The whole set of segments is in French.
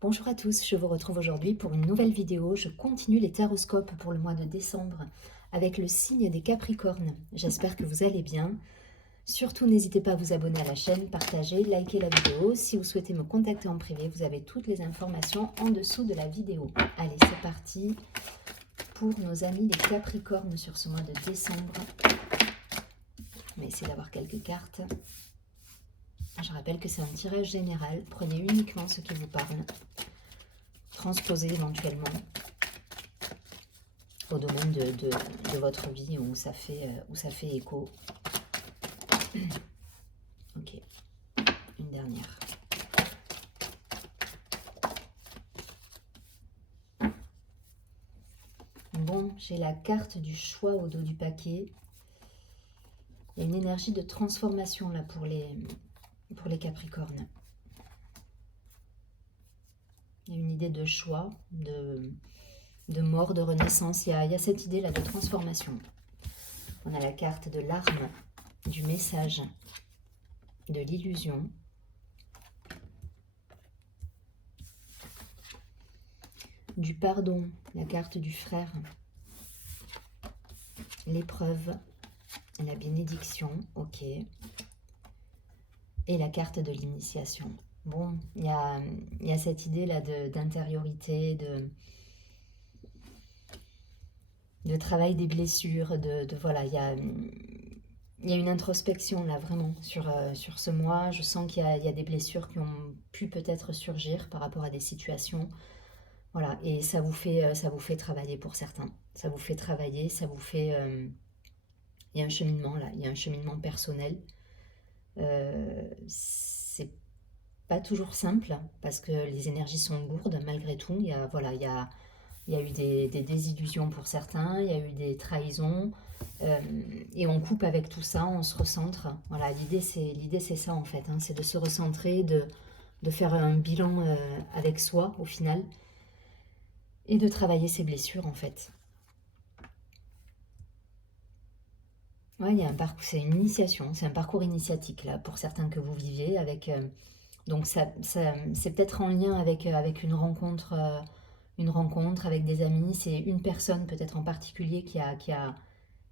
Bonjour à tous, je vous retrouve aujourd'hui pour une nouvelle vidéo. Je continue les taroscopes pour le mois de décembre avec le signe des Capricornes. J'espère que vous allez bien. Surtout, n'hésitez pas à vous abonner à la chaîne, partager, liker la vidéo. Si vous souhaitez me contacter en privé, vous avez toutes les informations en dessous de la vidéo. Allez, c'est parti pour nos amis les Capricornes sur ce mois de décembre. On va essayer d'avoir quelques cartes. Je rappelle que c'est un tirage général. Prenez uniquement ce qui vous parle. Transposez éventuellement au domaine de votre vie où ça fait écho. Ok, une dernière. Bon, j'ai la carte du choix au dos du paquet. Il y a une énergie de transformation là pour les Capricornes. Il y a une idée de choix, de mort, de renaissance. Il y a cette idée là de transformation. On a la carte de l'arme, du message, de l'illusion. Du pardon, la carte du frère. L'épreuve, la bénédiction, ok. Et la carte de l'initiation. Bon, il y a cette idée là d'intériorité, de travail des blessures, voilà, il y a une introspection là vraiment sur ce mois. Je sens qu'il y a des blessures qui ont pu peut-être surgir par rapport à des situations. Voilà, et ça vous fait travailler pour certains. Ça vous fait travailler, ça vous fait... il y a un cheminement là, il y a un cheminement personnel. C'est pas toujours simple parce que les énergies sont lourdes malgré tout. Il y a eu des désillusions pour certains, il y a eu des trahisons. Et on coupe avec tout ça, on se recentre. Voilà, l'idée c'est ça en fait, hein, c'est de se recentrer, de faire un bilan avec soi au final et de travailler ses blessures en fait. Ouais, il y a un parcours, c'est une initiation, c'est un parcours initiatique là pour certains que vous viviez avec. Donc c'est peut-être en lien avec une rencontre avec des amis. C'est une personne peut-être en particulier qui a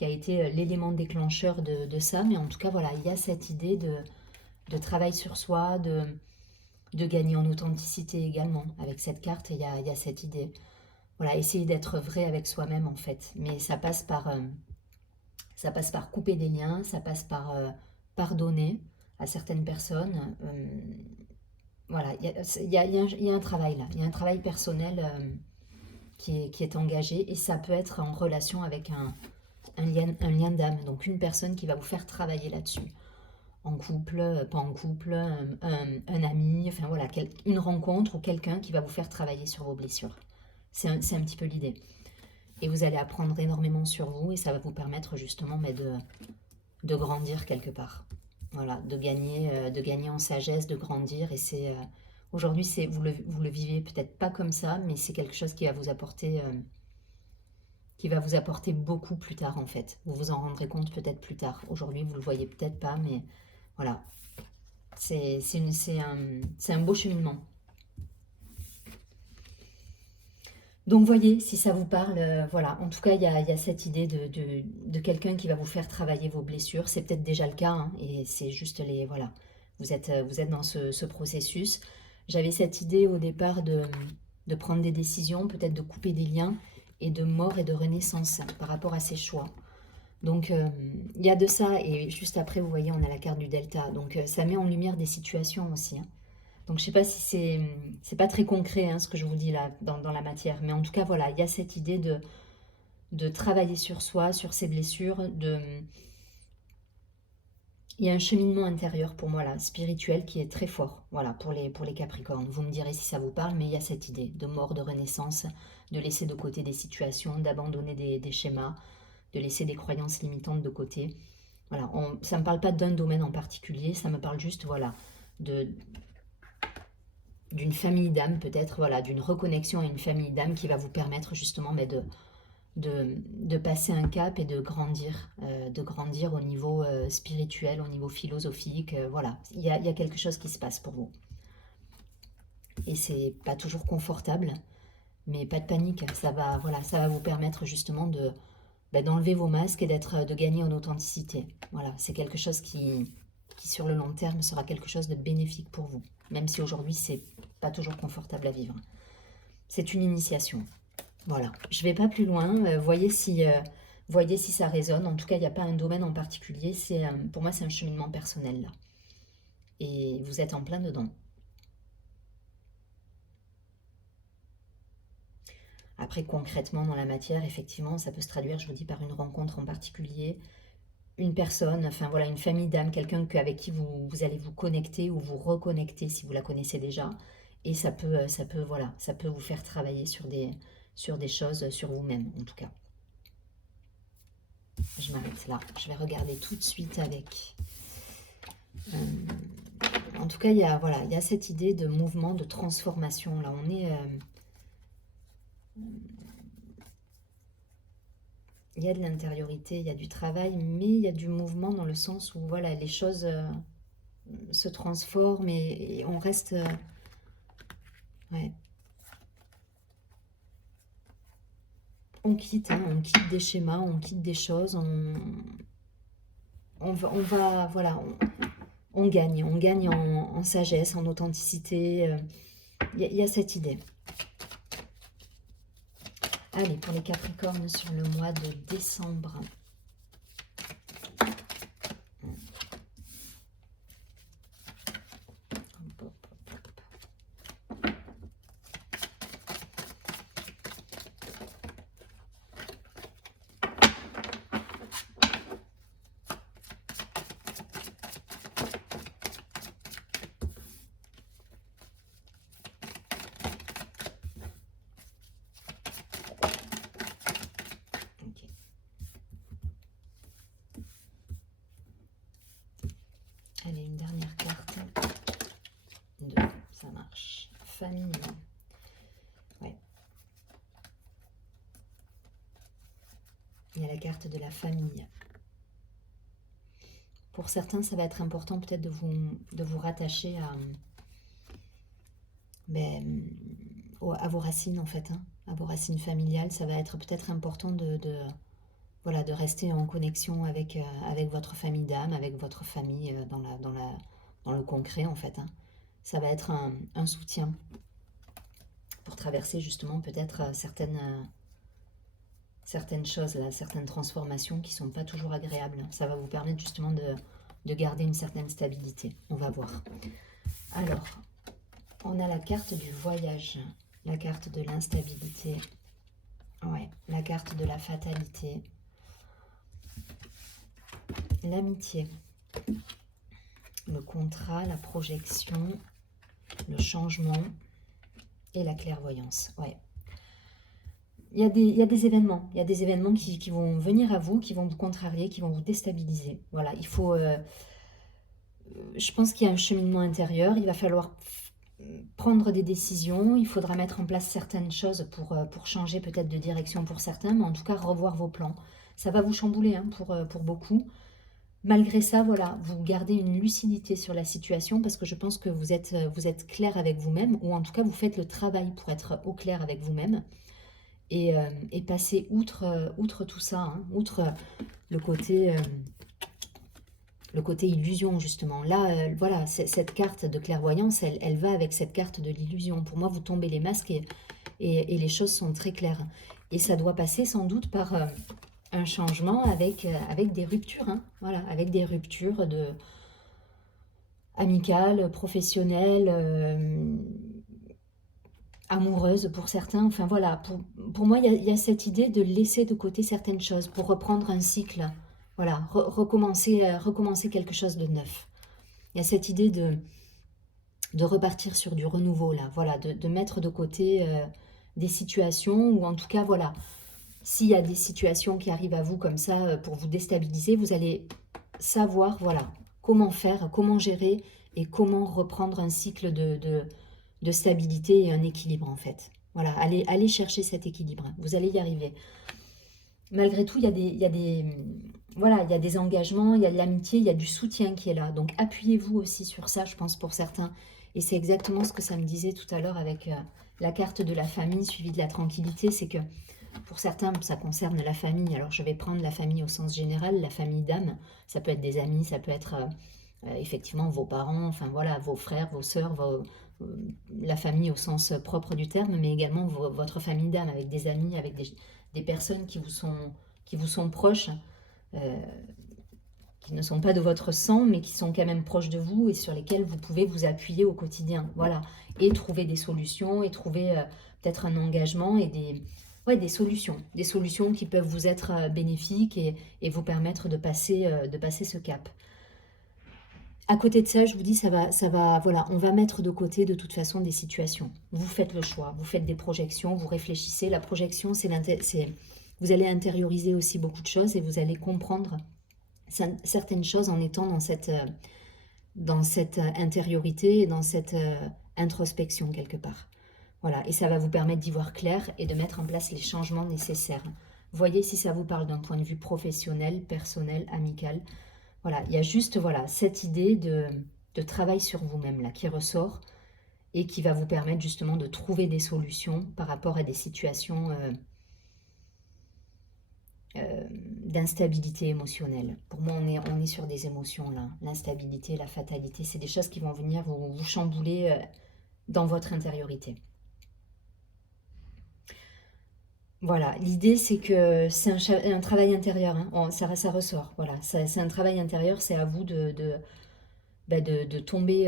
été l'élément déclencheur de ça. Mais en tout cas, voilà, il y a cette idée de travail sur soi, de gagner en authenticité également. Avec cette carte, il y a cette idée. Voilà, essayer d'être vrai avec soi-même en fait. Mais ça passe par couper des liens, ça passe par pardonner à certaines personnes. Voilà, il y a un travail là, il y a un travail personnel qui est engagé et ça peut être en relation avec un lien d'âme, donc une personne qui va vous faire travailler là-dessus. En couple, pas en couple, un ami, enfin voilà, une rencontre ou quelqu'un qui va vous faire travailler sur vos blessures. C'est un petit peu l'idée. Et vous allez apprendre énormément sur vous et ça va vous permettre justement de grandir quelque part. Voilà, de gagner en sagesse, de grandir. Et c'est aujourd'hui, vous le vivez peut-être pas comme ça, mais c'est quelque chose qui va vous apporter beaucoup plus tard en fait. Vous vous en rendrez compte peut-être plus tard. Aujourd'hui, vous le voyez peut-être pas, mais voilà, c'est un beau cheminement. Donc voyez, si ça vous parle, voilà, en tout cas, il y a cette idée de quelqu'un qui va vous faire travailler vos blessures. C'est peut-être déjà le cas, hein, et c'est juste voilà, vous êtes dans ce processus. J'avais cette idée au départ de prendre des décisions, peut-être de couper des liens, et de mort et de renaissance par rapport à ces choix. Donc, il y a de ça, et juste après, vous voyez, on a la carte du delta. Donc, ça met en lumière des situations aussi, hein. Donc je ne sais pas si c'est pas très concret hein, ce que je vous dis là dans la matière, mais en tout cas voilà, il y a cette idée de travailler sur soi, sur ses blessures, il y a un cheminement intérieur pour moi là, spirituel qui est très fort, voilà, pour les Capricornes. Vous me direz si ça vous parle, mais il y a cette idée de mort, de renaissance, de laisser de côté des situations, d'abandonner des schémas, de laisser des croyances limitantes de côté. Voilà, ça ne me parle pas d'un domaine en particulier, ça me parle juste voilà de d'une famille d'âme peut-être, voilà, d'une reconnexion à une famille d'âme qui va vous permettre justement de passer un cap et de grandir au niveau spirituel, au niveau philosophique, voilà, il y a quelque chose qui se passe pour vous. et c'est pas toujours confortable, mais pas de panique, ça va, voilà, ça va vous permettre justement d'enlever vos masques et de gagner en authenticité. Voilà, c'est quelque chose qui sur le long terme sera quelque chose de bénéfique pour vous, même si aujourd'hui c'est pas toujours confortable à vivre. C'est une initiation. Voilà, je vais pas plus loin, voyez si ça résonne. En tout cas, il n'y a pas un domaine en particulier, pour moi c'est un cheminement personnel là. Et vous êtes en plein dedans. Après, concrètement, dans la matière, effectivement, ça peut se traduire, je vous dis, par une rencontre en particulier, une personne, enfin voilà, une famille d'âme, quelqu'un avec qui vous allez vous connecter ou vous reconnecter si vous la connaissez déjà. Et voilà, ça peut vous faire travailler sur des choses, sur vous-même, en tout cas. Je m'arrête là. Je vais regarder tout de suite avec... en tout cas, voilà, il y a cette idée de mouvement, de transformation. Là, on est... il y a de l'intériorité, il y a du travail, mais il y a du mouvement dans le sens où voilà, les choses se transforment et on reste... ouais. On quitte des schémas, on quitte des choses, voilà, on gagne en sagesse, en authenticité. Il y a cette idée. Allez, pour les Capricornes sur le mois de décembre. Allez, une dernière carte. 2, ça marche. Famille. Ouais. Il y a la carte de la famille. Pour certains, ça va être important peut-être de vous rattacher à vos racines en fait, hein, à vos racines familiales. Ça va être peut-être important voilà, de rester en connexion avec votre famille d'âme, avec votre famille dans le concret en fait. Hein. Ça va être un soutien pour traverser justement peut-être certaines choses, là, certaines transformations qui ne sont pas toujours agréables. Ça va vous permettre justement de garder une certaine stabilité. On va voir. Alors, on a la carte du voyage, la carte de l'instabilité, ouais, la carte de la fatalité, l'amitié, le contrat, la projection, le changement et la clairvoyance. Ouais. Il y a des événements qui vont venir à vous, qui vont vous contrarier, qui vont vous déstabiliser. Voilà, il faut... je pense qu'il y a un cheminement intérieur, il va falloir prendre des décisions, il faudra mettre en place certaines choses pour changer peut-être de direction pour certains, mais en tout cas revoir vos plans. Ça va vous chambouler hein, pour beaucoup. Malgré ça, voilà, vous gardez une lucidité sur la situation parce que je pense que vous êtes clair avec vous-même, ou en tout cas vous faites le travail pour être au clair avec vous-même et passer outre tout ça, hein, outre le côté illusion justement. Là, voilà, cette carte de clairvoyance, elle va avec cette carte de l'illusion. Pour moi, vous tombez les masques et les choses sont très claires. Et ça doit passer sans doute par un changement avec des ruptures. Hein, voilà, avec des ruptures amicales, professionnelles, amoureuses pour certains. Enfin voilà, pour moi, il y a cette idée de laisser de côté certaines choses pour reprendre un cycle. Voilà, recommencer quelque chose de neuf. Il y a cette idée de repartir sur du renouveau, là. Voilà, de mettre de côté des situations, ou en tout cas, voilà, s'il y a des situations qui arrivent à vous comme ça pour vous déstabiliser, vous allez savoir, voilà, comment faire, comment gérer et comment reprendre un cycle de stabilité et un équilibre, en fait. Voilà, allez chercher cet équilibre. Vous allez y arriver. Malgré tout, il y a des engagements, il y a de l'amitié, il y a du soutien qui est là. Donc appuyez-vous aussi sur ça, je pense, pour certains. Et c'est exactement ce que ça me disait tout à l'heure avec la carte de la famille suivie de la tranquillité. C'est que pour certains, ça concerne la famille. Alors je vais prendre la famille au sens général, la famille d'âme. Ça peut être des amis, ça peut être effectivement vos parents, enfin voilà, vos frères, vos sœurs, la famille au sens propre du terme, mais également votre famille d'âme, avec des amis, avec des personnes qui vous sont proches, euh, qui ne sont pas de votre sang, mais qui sont quand même proches de vous et sur lesquels vous pouvez vous appuyer au quotidien. Voilà. Et trouver des solutions, et trouver peut-être un engagement et des solutions qui peuvent vous être bénéfiques et vous permettre de passer ce cap. À côté de ça, je vous dis, voilà, on va mettre de côté de toute façon des situations. Vous faites le choix, vous faites des projections, vous réfléchissez. La projection, vous allez intérioriser aussi beaucoup de choses et vous allez comprendre certaines choses en étant dans cette intériorité et dans cette introspection quelque part. Voilà, et ça va vous permettre d'y voir clair et de mettre en place les changements nécessaires. Voyez si ça vous parle d'un point de vue professionnel, personnel, amical. Voilà, il y a juste cette idée de travail sur vous-même là qui ressort et qui va vous permettre justement de trouver des solutions par rapport à des situations d'instabilité émotionnelle. Pour moi, on est sur des émotions là. L'instabilité, la fatalité, c'est des choses qui vont venir vous chambouler dans votre intériorité. Voilà, l'idée c'est que c'est un travail intérieur, hein. Ça ressort, voilà, c'est un travail intérieur, c'est à vous de tomber,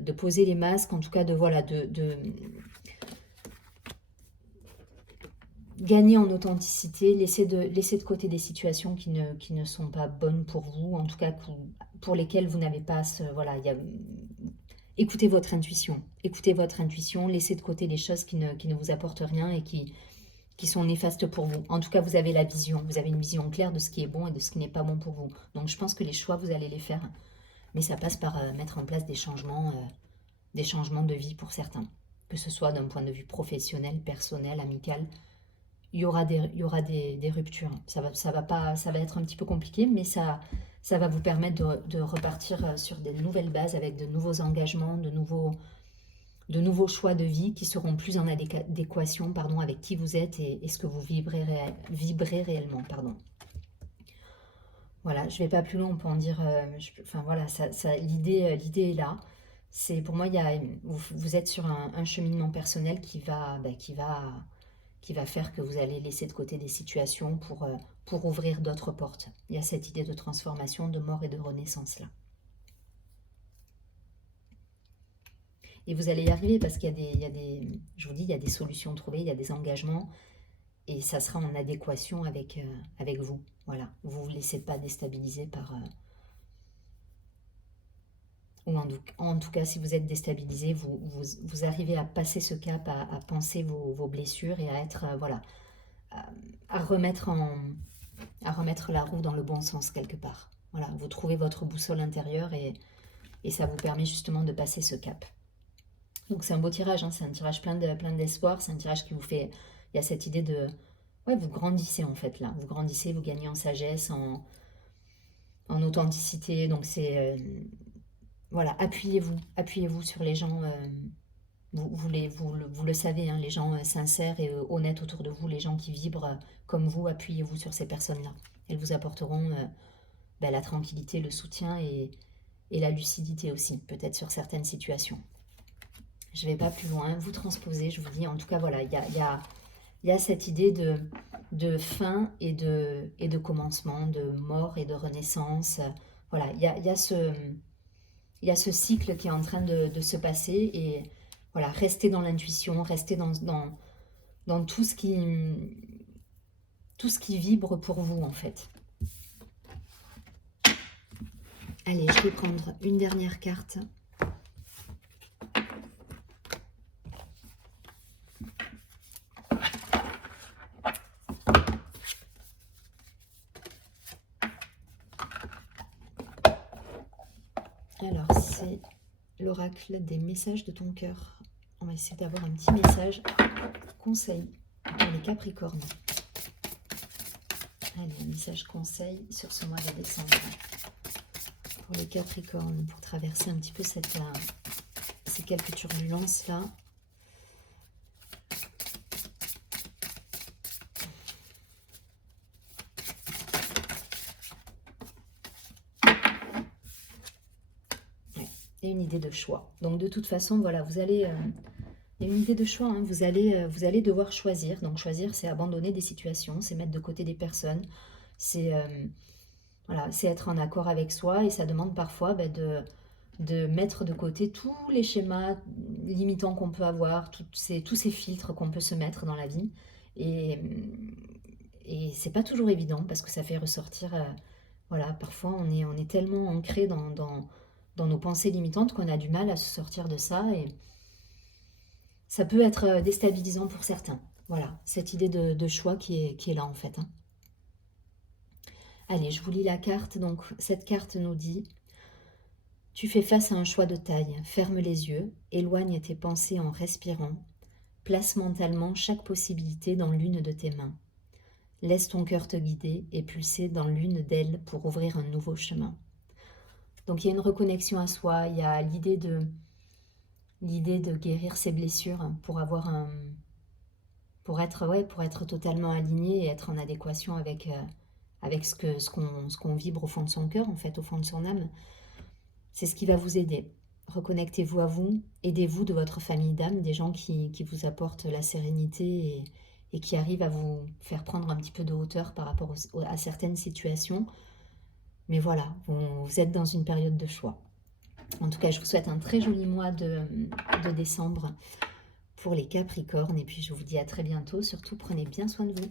de poser les masques, en tout cas de gagner en authenticité, laisser de côté des situations qui ne sont pas bonnes pour vous, en tout cas pour lesquelles vous n'avez pas écoutez votre intuition, laissez de côté les choses qui ne vous apportent rien et qui sont néfastes pour vous. En tout cas, vous avez vous avez une vision claire de ce qui est bon et de ce qui n'est pas bon pour vous. Donc je pense que les choix, vous allez les faire, mais ça passe par mettre en place des changements de vie pour certains, que ce soit d'un point de vue professionnel, personnel, amical. Il y aura des ruptures. Ça va être un petit peu compliqué, mais ça va vous permettre de repartir sur des nouvelles bases avec de nouveaux engagements, de nouveaux choix de vie qui seront plus en adéquation avec qui vous êtes et ce que vous vibrez réellement. Voilà, je ne vais pas plus loin, on peut en dire... enfin voilà, l'idée est là. Pour moi, vous êtes sur un cheminement personnel qui va faire que vous allez laisser de côté des situations pour ouvrir d'autres portes. Il y a cette idée de transformation, de mort et de renaissance là. Et vous allez y arriver parce qu'il y a je vous dis, il y a des solutions trouvées, il y a des engagements et ça sera en adéquation avec vous. Voilà, vous ne vous laissez pas déstabiliser par... ou en tout cas, si vous êtes déstabilisé, vous arrivez à passer ce cap, à penser vos blessures et à être, à remettre la roue dans le bon sens quelque part. Voilà, vous trouvez votre boussole intérieure et ça vous permet justement de passer ce cap. Donc c'est un beau tirage, hein, c'est un tirage plein d'espoir, c'est un tirage qui vous fait... Il y a cette idée de... Ouais, vous grandissez en fait là, vous grandissez, vous gagnez en sagesse, en authenticité, donc c'est... voilà, appuyez-vous sur les gens, vous le savez, hein, les gens sincères et honnêtes autour de vous, les gens qui vibrent comme vous, appuyez-vous sur ces personnes-là. Elles vous apporteront la tranquillité, le soutien et la lucidité aussi, peut-être sur certaines situations. Je ne vais pas plus loin, vous transposez, je vous dis, en tout cas, voilà, il y a cette idée de fin et de commencement, de mort et de renaissance. Voilà, il y a ce cycle qui est en train de se passer et voilà, restez dans l'intuition, restez dans tout ce qui vibre pour vous en fait. Allez, je vais prendre une dernière carte. Alors, c'est l'oracle des messages de ton cœur. On va essayer d'avoir un petit message conseil pour les Capricornes. Allez, un message conseil sur ce mois de décembre pour les Capricornes, pour traverser un petit peu cette ces quelques turbulences là. Ouais, et une idée de choix. Donc de toute façon, voilà, vous allez... il y a une idée de choix, hein. Vous allez devoir choisir. Donc choisir, c'est abandonner des situations, c'est mettre de côté des personnes, c'est voilà, c'est être en accord avec soi et ça demande parfois de mettre de côté tous les schémas limitants qu'on peut avoir, tous ces filtres qu'on peut se mettre dans la vie. Et, et c'est pas toujours évident parce que ça fait ressortir, voilà, parfois on est tellement ancré dans nos pensées limitantes qu'on a du mal à se sortir de ça et ça peut être déstabilisant pour certains. Voilà, cette idée de choix qui est là en fait, hein. Allez, je vous lis la carte. Donc cette carte nous dit: tu fais face à un choix de taille, ferme les yeux, éloigne tes pensées en respirant, place mentalement chaque possibilité dans l'une de tes mains. Laisse ton cœur te guider et pulser dans l'une d'elles pour ouvrir un nouveau chemin. Donc il y a une reconnexion à soi, il y a l'idée de guérir ses blessures pour être totalement aligné et être en adéquation avec ce qu'on vibre au fond de son cœur, en fait, au fond de son âme. C'est ce qui va vous aider. Reconnectez-vous à vous, aidez-vous de votre famille d'âme, des gens qui vous apportent la sérénité et qui arrivent à vous faire prendre un petit peu de hauteur par rapport à certaines situations. Mais voilà, vous êtes dans une période de choix. En tout cas, je vous souhaite un très joli mois de décembre pour les Capricornes. Et puis, je vous dis à très bientôt. Surtout, prenez bien soin de vous.